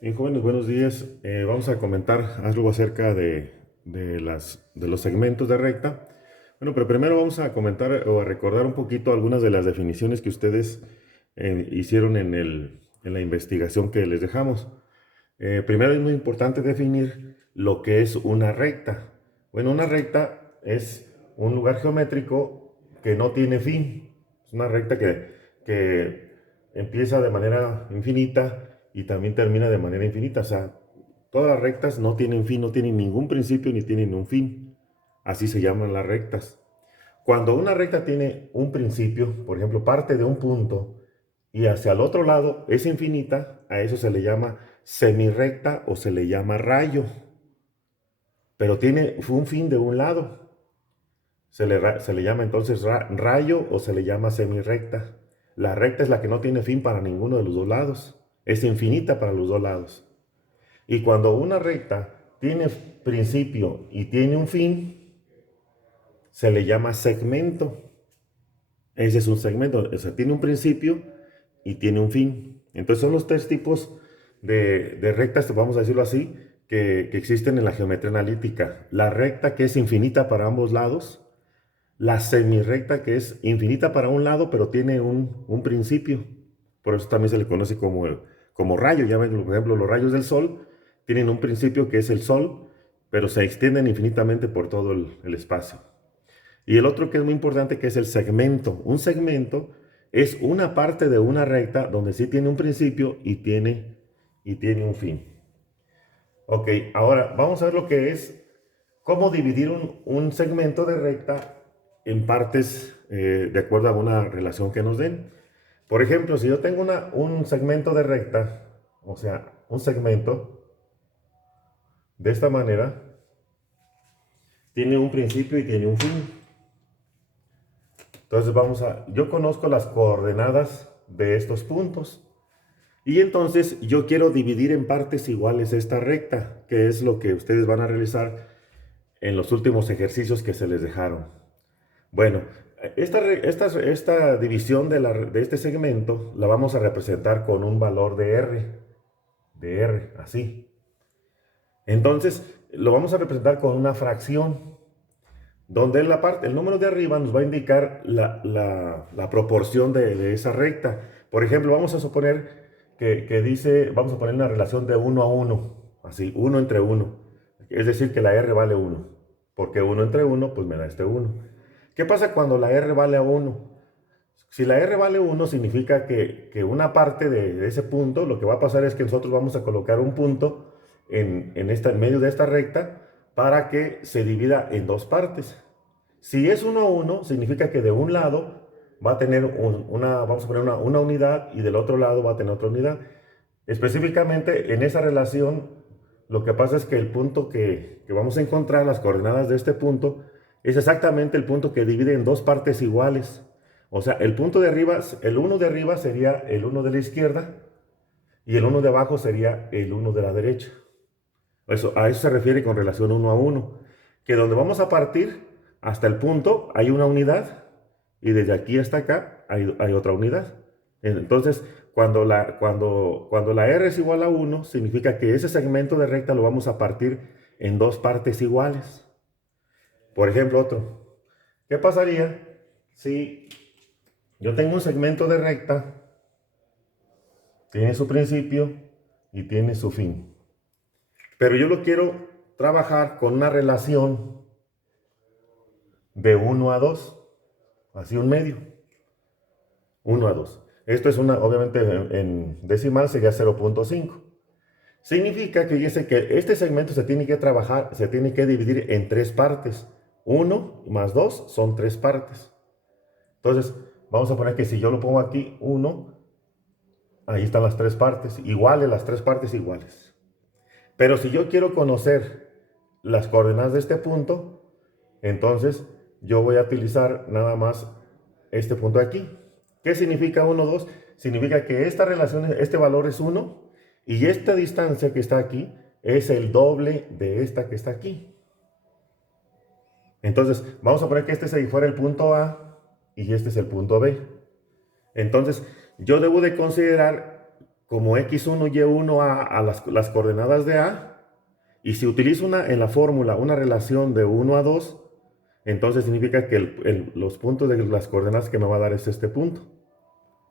Bien, jóvenes, buenos días. Vamos a comentar algo acerca de los segmentos de recta. Bueno, pero primero vamos a comentar o a recordar un poquito algunas de las definiciones que ustedes hicieron en la investigación que les dejamos. Primero es muy importante definir lo que es una recta. Bueno, una recta es un lugar geométrico que no tiene fin. Es una recta que empieza de manera infinita y también termina de manera infinita. O sea, todas las rectas no tienen fin, no tienen ningún principio ni tienen un fin. Así se llaman las rectas. Cuando una recta tiene un principio, por ejemplo, parte de un punto y hacia el otro lado es infinita, a eso se le llama semirrecta o se le llama rayo, pero tiene un fin de un lado. Se le llama entonces rayo o se le llama semirrecta. La recta es la que no tiene fin para ninguno de los dos lados. Es infinita para los dos lados. Y cuando una recta tiene principio y tiene un fin, se le llama segmento. Ese es un segmento, o sea, tiene un principio y tiene un fin. Entonces son los tres tipos de rectas, vamos a decirlo así, que existen en la geometría analítica. La recta que es infinita para ambos lados, la semirrecta que es infinita para un lado, pero tiene un principio. Por eso también se le conoce como rayo. Ya ven, por ejemplo, los rayos del sol tienen un principio que es el sol, pero se extienden infinitamente por todo el espacio. Y el otro que es muy importante que es el segmento. Un segmento es una parte de una recta donde sí tiene un principio y tiene un fin. Ok, ahora vamos a ver lo que es cómo dividir un segmento de recta en partes de acuerdo a una relación que nos den. Por ejemplo, si yo tengo un segmento de recta, o sea, un segmento de esta manera, tiene un principio y tiene un fin. Entonces yo conozco las coordenadas de estos puntos. Y entonces yo quiero dividir en partes iguales esta recta, que es lo que ustedes van a realizar en los últimos ejercicios que se les dejaron. Bueno, esta división de este segmento la vamos a representar con un valor de R, así. Entonces, lo vamos a representar con una fracción, donde el número de arriba nos va a indicar la proporción de esa recta. Por ejemplo, vamos a suponer que dice, vamos a poner una relación de 1 a 1, así, 1 entre 1. Es decir, que la R vale 1, porque 1 entre 1, pues me da este 1. ¿Qué pasa cuando la R vale a 1? Si la R vale 1, significa que una parte de ese punto, lo que va a pasar es que nosotros vamos a colocar un punto en medio de esta recta para que se divida en dos partes. Si es 1 a 1, significa que de un lado va a tener vamos a poner una unidad y del otro lado va a tener otra unidad. Específicamente en esa relación, lo que pasa es que el punto que vamos a encontrar, las coordenadas de este punto, es exactamente el punto que divide en dos partes iguales. O sea, el punto de arriba, el 1 de arriba sería el 1 de la izquierda y el 1 de abajo sería el 1 de la derecha. A eso se refiere con relación 1 a 1. Que donde vamos a partir hasta el punto hay una unidad y desde aquí hasta acá hay otra unidad. Entonces, cuando la R es igual a 1, significa que ese segmento de recta lo vamos a partir en dos partes iguales. Por ejemplo, otro. ¿Qué pasaría si yo tengo un segmento de recta, tiene su principio y tiene su fin? Pero yo lo quiero trabajar con una relación de 1 a 2, así un medio, 1 a 2. Esto es obviamente en decimal sería 0.5. Significa que dice que este segmento se tiene que trabajar, se tiene que dividir en tres partes. 1 más 2 son tres partes. Entonces, vamos a poner que si yo lo pongo aquí, 1, ahí están las tres partes, iguales, las tres partes iguales. Pero si yo quiero conocer las coordenadas de este punto, entonces yo voy a utilizar nada más este punto de aquí. ¿Qué significa 1, 2? Significa que esta relación, este valor es 1 y esta distancia que está aquí es el doble de esta que está aquí. Entonces, vamos a poner que este fuera el punto A y este es el punto B. Entonces, yo debo de considerar como x1, y1 a las coordenadas de A, y si utilizo en la fórmula una relación de 1 a 2, entonces significa que los puntos de las coordenadas que me va a dar es este punto.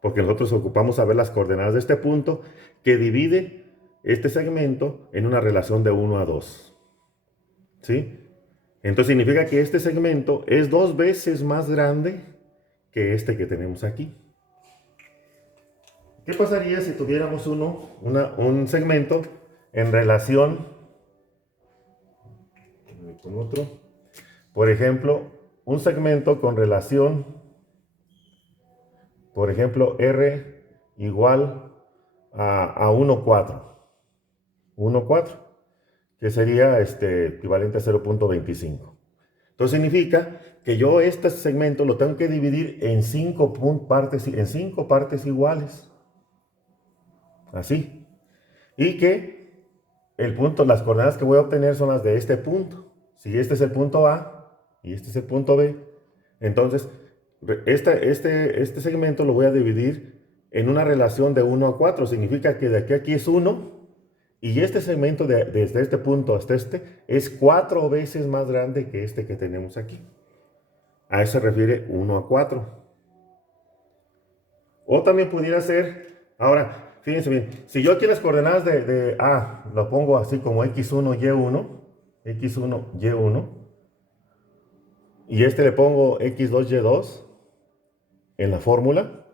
Porque nosotros ocupamos saber las coordenadas de este punto que divide este segmento en una relación de 1 a 2. ¿Sí? Entonces significa que este segmento es 2 veces más grande que este que tenemos aquí. ¿Qué pasaría si tuviéramos un segmento en relación con otro? Por ejemplo, un segmento con relación, por ejemplo, R igual a 1, 4. 1, 4, que sería equivalente a 0.25. Entonces significa que yo este segmento lo tengo que dividir en 5 partes iguales. Así. Y que las coordenadas que voy a obtener son las de este punto. Si este es el punto A y este es el punto B, entonces este segmento lo voy a dividir en una relación de 1 a 4. Significa que de aquí a aquí es 1. Y este segmento desde este punto hasta este es 4 veces más grande que este que tenemos aquí. A eso se refiere 1 a 4. O también pudiera ser, ahora, fíjense bien, si yo aquí las coordenadas de A lo pongo así como x1, y1, y este le pongo x2, y2 en la fórmula,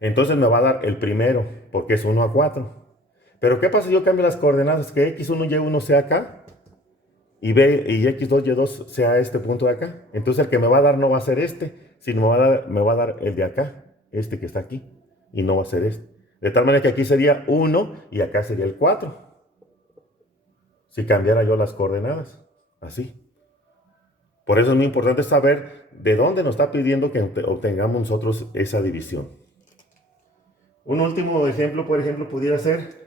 entonces me va a dar el primero, porque es 1 a 4. Pero ¿qué pasa si yo cambio las coordenadas? Que x1, y1 sea acá, y x2, y2 sea este punto de acá. Entonces el que me va a dar no va a ser este, sino me va a dar el de acá, este que está aquí, y no va a ser este. De tal manera que aquí sería 1 y acá sería el 4. Si cambiara yo las coordenadas, así. Por eso es muy importante saber de dónde nos está pidiendo que obtengamos nosotros esa división. Un último ejemplo, por ejemplo, pudiera ser,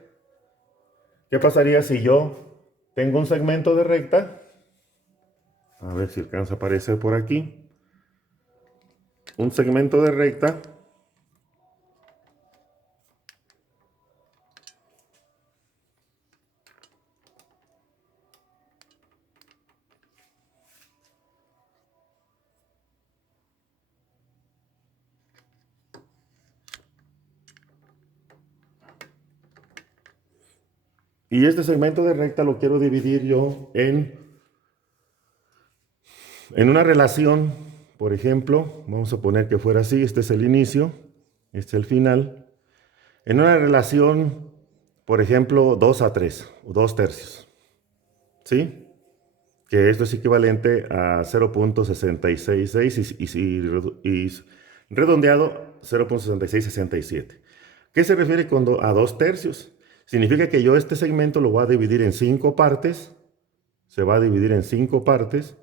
¿qué pasaría si yo tengo un segmento de recta? A ver si alcanza a aparecer por aquí. Un segmento de recta y este segmento de recta lo quiero dividir yo en una relación. Por ejemplo, vamos a poner que fuera así, este es el inicio, este es el final. En una relación, por ejemplo, 2 a 3, o 2 tercios. ¿Sí? Que esto es equivalente a 0.666 y redondeado 0.6667. ¿Qué se refiere a 2 tercios? Significa que yo este segmento lo voy a dividir en 5 partes. Se va a dividir en 5 partes.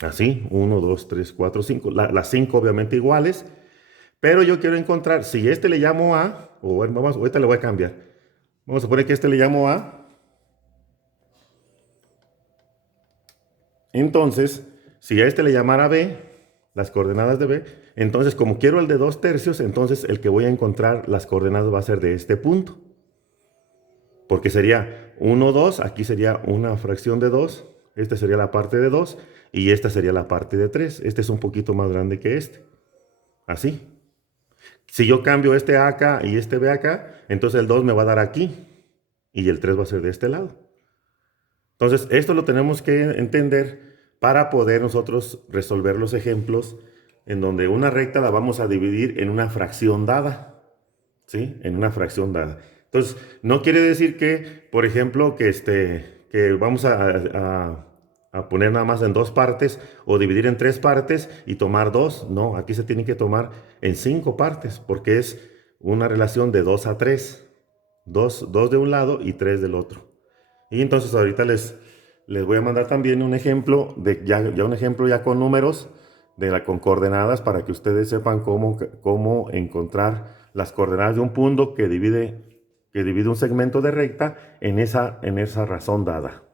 Así, 1, 2, 3, 4, 5. Las 5 obviamente iguales. Pero yo quiero encontrar, si este le llamo A, o ahorita le voy a cambiar. Vamos a poner que este le llamo A. Entonces, si a este le llamara B, las coordenadas de B, entonces como quiero el de 2 tercios, entonces el que voy a encontrar las coordenadas va a ser de este punto. Porque sería 1, 2, aquí sería una fracción de 2, esta sería la parte de 2 y esta sería la parte de 3. Este es un poquito más grande que este. Así. Si yo cambio este A acá y este B acá, entonces el 2 me va a dar aquí y el 3 va a ser de este lado. Entonces, esto lo tenemos que entender para poder nosotros resolver los ejemplos en donde una recta la vamos a dividir en una fracción dada. ¿Sí? En una fracción dada. Entonces, no quiere decir que, por ejemplo, que vamos a poner nada más en 2 partes o dividir en 3 partes y tomar 2. No, aquí se tiene que tomar en 5 partes porque es una relación de 2 a 3. 2 de un lado y 3 del otro. Y entonces ahorita les voy a mandar también un ejemplo, un ejemplo ya con números, con coordenadas, para que ustedes sepan cómo encontrar las coordenadas de un punto que divide un segmento de recta en esa razón dada.